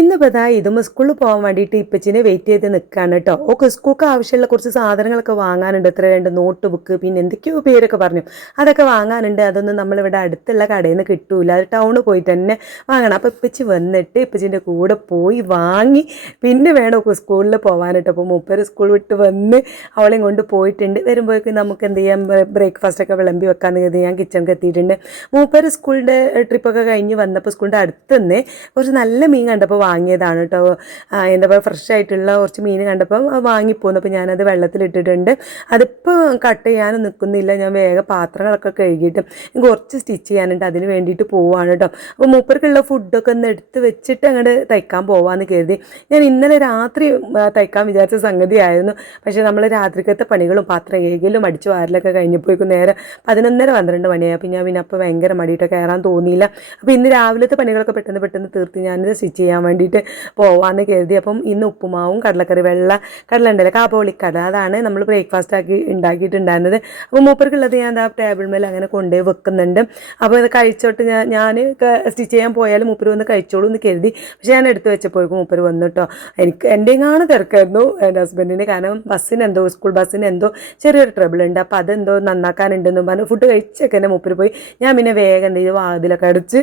ഇന്നിപ്പോൾ ഇതാ ഇതും സ്കൂളിൽ പോകാൻ വേണ്ടിയിട്ട് ഇപ്പച്ചിനെ വെയിറ്റ് ചെയ്ത് നിൽക്കുകയാണ് കേട്ടോ. ഓക്കെ, സ്കൂൾക്ക് ആവശ്യമുള്ള കുറച്ച് സാധനങ്ങളൊക്കെ വാങ്ങാനുണ്ട്. എത്ര രണ്ട് നോട്ട് ബുക്ക്, പിന്നെ എന്തൊക്കെയോ പേരൊക്കെ പറഞ്ഞു, അതൊക്കെ വാങ്ങാനുണ്ട്. അതൊന്നും നമ്മളിവിടെ അടുത്തുള്ള കടയിൽ നിന്ന് കിട്ടൂല, അത് ടൗണിൽ പോയിട്ട് തന്നെ വാങ്ങണം. അപ്പോൾ ഇപ്പച്ചി വന്നിട്ട് ഇപ്പച്ചിൻ്റെ കൂടെ പോയി വാങ്ങി പിന്നെ വേണം സ്കൂളിൽ പോകാനായിട്ട്. അപ്പോൾ മൂപ്പര് സ്കൂൾ വിട്ട് വന്ന് അവളെയും കൊണ്ട് പോയിട്ടുണ്ട്. വരുമ്പോഴേക്കും നമുക്ക് എന്ത് ചെയ്യാം, ബ്രേക്ക്ഫാസ്റ്റൊക്കെ വിളമ്പി വെക്കാമെന്ന് കരുതി ഞാൻ കിച്ചണിൽ എത്തിയിട്ടുണ്ട്. മൂപ്പര് സ്കൂളിൻ്റെ ട്രിപ്പൊക്കെ കഴിഞ്ഞ് വന്നപ്പോൾ സ്കൂളിൻ്റെ അടുത്ത് തന്നെ കുറച്ച് നല്ല മീൻ കണ്ടപ്പോൾ വാങ്ങിയതാണ് കേട്ടോ. എന്താ പറയുക, ഫ്രഷ് ആയിട്ടുള്ള കുറച്ച് മീൻ കണ്ടപ്പോൾ വാങ്ങിപ്പോന്നു. അപ്പോൾ ഞാനത് വെള്ളത്തിലിട്ടിട്ടുണ്ട്. അതിപ്പോൾ കട്ട് ചെയ്യാനും നിൽക്കുന്നില്ല. ഞാൻ വേഗം പാത്രങ്ങളൊക്കെ കഴുകിയിട്ട് കുറച്ച് സ്റ്റിച്ച് ചെയ്യാനുണ്ട്, അതിന് വേണ്ടിയിട്ട് പോവുകയാണ് കേട്ടോ. അപ്പോൾ മൂപ്പർക്കുള്ള ഫുഡൊക്കെ ഒന്ന് എടുത്ത് വെച്ചിട്ട് അങ്ങോട്ട് തയ്ക്കാൻ പോകാമെന്ന് കരുതി. ഞാൻ ഇന്നലെ രാത്രി തയ്ക്കാൻ വിചാരിച്ച സംഗതിയായിരുന്നു. പക്ഷേ നമ്മൾ രാത്രിക്കത്തെ പണികളും പാത്രം കഴുകലും അടിച്ചു വാരലൊക്കെ കഴിഞ്ഞപ്പോഴേക്കും നേരെ 11:30-12 മണിയായി. അപ്പോൾ ഞാൻ പിന്നെ അപ്പോൾ ഭയങ്കര മടിയിട്ട് കയറാൻ തോന്നിയില്ല. അപ്പോൾ ഇന്ന് രാവിലത്തെ പണികളൊക്കെ പെട്ടെന്ന് തീർത്ത് ഞാനിത് സ്റ്റിച്ച് ചെയ്യാൻ വേണ്ടിയിട്ട് പോവാമെന്ന് കരുതി. അപ്പം ഇന്ന് ഉപ്പുമാവും കടലക്കറി, വെള്ള കടല ഉണ്ടല്ലോ, കാബോളിക്കടല, അതാണ് നമ്മൾ ബ്രേക്ക്ഫാസ്റ്റ് ആക്കി ഉണ്ടാക്കിയിട്ടുണ്ടായിരുന്നത്. അപ്പോൾ മൂപ്പർക്കുള്ളത് ഞാൻ ആ ടേബിൾ മേൽ അങ്ങനെ കൊണ്ടുപോയി വെക്കുന്നുണ്ട്. അപ്പോൾ ഇത് കഴിച്ചോട്ട് ഞാൻ സ്റ്റിച്ച് ചെയ്യാൻ പോയാലും മൂപ്പർ വന്ന് കഴിച്ചോളൂ എന്ന് കരുതി. പക്ഷേ ഞാൻ എടുത്ത് വെച്ചപ്പോഴേക്കും മൂപ്പർ വന്നു കേട്ടോ. എൻ്റെങ്ങാണ് തിരക്കായിരുന്നു എൻ്റെ ഹസ്ബൻഡിന്. കാരണം സ്കൂൾ ബസ്സിന് എന്തോ ചെറിയൊരു ട്രബിൾ ഉണ്ട്. അപ്പോൾ അതെന്തോ നന്നാക്കാനുണ്ടെന്നും പറഞ്ഞു ഫുഡ് കഴിച്ചൊക്കെ തന്നെ മൂപ്പർ പോയി. ഞാൻ പിന്നെ വേഗം എന്ത് ചെയ്തു, വാതിലൊക്കെ അടിച്ച്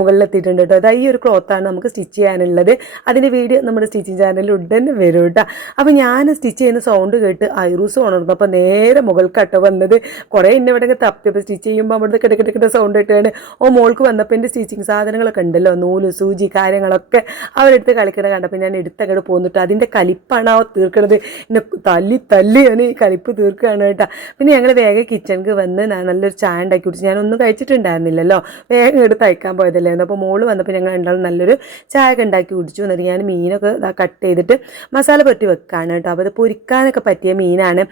മുകളിലെത്തിയിട്ടുണ്ട് കേട്ടോ. അതായത് ഈ ഒരു ക്ലോത്താണ് നമുക്ക് സ്റ്റിച്ച് ചെയ്യാനുള്ളത്. അതിൻ്റെ വീഡിയോ നമ്മുടെ സ്റ്റിച്ചിങ് ചാനലിൽ ഉടനെ വരും കേട്ടോ. അപ്പോൾ ഞാൻ സ്റ്റിച്ച് ചെയ്യുന്ന സൗണ്ട് കേട്ട് ഐറൂസ് ഉണർന്നപ്പോൾ നേരെ മുകൾക്കട്ടോ വന്നത്. കുറേ എന്നെ ഇവിടെ തപ്പിയപ്പോൾ സ്റ്റിച്ച് ചെയ്യുമ്പോൾ അവിടുത്തെ കിടക്കിടക്കിട്ട സൗണ്ട് ഇട്ടാണ് മോൾക്ക് വന്നപ്പോൾ എൻ്റെ സ്റ്റിച്ചിങ് സാധനങ്ങളൊക്കെ ഉണ്ടല്ലോ, നൂല്, സൂചി, കാര്യങ്ങളൊക്കെ അവരെടുത്ത് കളിക്കണ കണ്ടപ്പോൾ ഞാൻ എടുത്തങ്ങോട്ട് പോന്നിട്ട് അതിൻ്റെ കലിപ്പാണ് തീർക്കണത്. എന്നെ തല്ലി ഞാൻ ഈ കലിപ്പ് തീർക്കുകയാണ് കേട്ടോ. പിന്നെ ഞങ്ങൾ വേഗം കിച്ചണിക്ക് വന്ന് നല്ലൊരു ചായ ഉണ്ടാക്കി കുടിച്ച്. ഞാനൊന്നും കഴിച്ചിട്ടുണ്ടായിരുന്നില്ലല്ലോ, വേഗം എടുത്ത് തയ്ക്കാൻ പോയതല്ലായിരുന്നു. അപ്പോൾ മോള് വന്നപ്പോൾ ഞങ്ങൾ രണ്ടാളും നല്ലൊരു ചായ ഒക്കെ ഉണ്ടാക്കി കുടിച്ചു. എന്നിട്ട് ഞാൻ മീനൊക്കെ കട്ട് ചെയ്തിട്ട് മസാല പുരട്ടി വെക്കുകയാണ് കേട്ടോ. അപ്പോൾ അത് പൊരിക്കാനൊക്കെ പറ്റിയ മീനാണ്.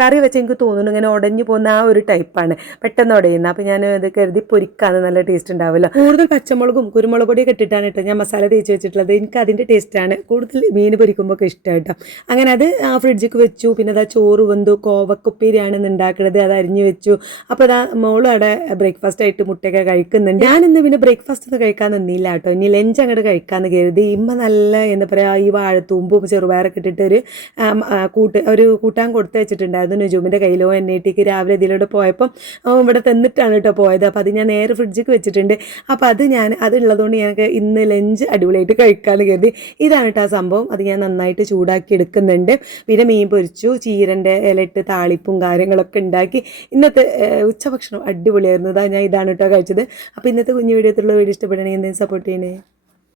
കറി വെച്ച് എനിക്ക് തോന്നുന്നു ഇങ്ങനെ ഉടഞ്ഞു പോകുന്ന ആ ഒരു ടൈപ്പാണ്, പെട്ടെന്ന് ഉടയുന്നത്. അപ്പോൾ ഞാൻ ഇത് കരുതി പൊരിക്കാന്ന് നല്ല ടേസ്റ്റ് ഉണ്ടാവില്ല. കൂടുതൽ പച്ചമുളകും കുരുമുളക് പൊടിയൊക്കെ ഇട്ടിട്ടാണ് കേട്ടോ ഞാൻ മസാല തേച്ച് വെച്ചിട്ടുള്ളത്. എനിക്ക് അതിൻ്റെ ടേസ്റ്റാണ് കൂടുതൽ മീൻ പൊരിക്കുമ്പോൾ ഒക്കെ ഇഷ്ടം കേട്ടോ. അങ്ങനെ അത് ആ ഫ്രിഡ്ജിക്ക് വെച്ചു. പിന്നെ അതാ ചോറ് വെന്തു, കോവക്കുപ്പേരിയാണ് ഇന്ന് ഉണ്ടാക്കുന്നത്, അത് അരിഞ്ഞു വെച്ചു. അപ്പോൾ അതാ മോളും അവിടെ ബ്രേക്ക്ഫാസ്റ്റ് ആയിട്ട് മുട്ടയൊക്കെ കഴിക്കുന്നുണ്ട്. ഞാനിന്ന് പിന്നെ ബ്രേക്ക്ഫാസ്റ്റ് ഒന്നും കഴിക്കാൻ നിന്നില്ല കേട്ടോ. ഇനി ലഞ്ച് അങ്ങോട്ട് കഴിക്കാമെന്ന് കരുതി. ഇമ്മ നല്ല എന്താ പറയുക, ഈ വാഴത്തൂമ്പും ചെറുപയറൊക്കെ ഇട്ടിട്ട് ഒരു കൂട്ടാൻ കൊടുത്ത് വെച്ചിട്ടുണ്ടായിരുന്നു നുജൂമിൻ്റെ കയ്യിലോ. എന്നേട്ടിക്ക് രാവിലെ ഇതിലൂടെ പോയപ്പം ഇവിടെ തന്നിട്ടാണ് കേട്ടോ പോയത്. അപ്പോൾ അത് ഞാൻ നേരെ ഫ്രിഡ്ജിക്ക് വെച്ചിട്ടുണ്ട്. അപ്പോൾ അതുള്ളതുകൊണ്ട് ഞങ്ങൾക്ക് ഇന്ന് ലഞ്ച് അടിപൊളിയായിട്ട് കഴിക്കാമെന്ന് കരുതി. ഇതാണ് കേട്ടോ ആ സംഭവം. അത് ഞാൻ നന്നായിട്ട് ചൂടാക്കി എടുക്കുന്നുണ്ട്. പിന്നെ മീൻ പൊരിച്ചു, ചീരൻ്റെ ഇലയിട്ട് താളിപ്പും കാര്യങ്ങളൊക്കെ ഉണ്ടാക്കി. ഇന്നത്തെ ഉച്ചഭക്ഷണം അടിപൊളിയായിരുന്നു. ഞാൻ ഇതാണ് കേട്ടോ കഴിച്ചത്. അപ്പോൾ ഇന്നത്തെ കുഞ്ഞു വീഡിയോത്തിലുള്ള വീഡിയോ ഇഷ്ടപ്പെടുകയാണെങ്കിൽ എന്തെങ്കിലും സപ്പോർട്ട് ചെയ്യണേ.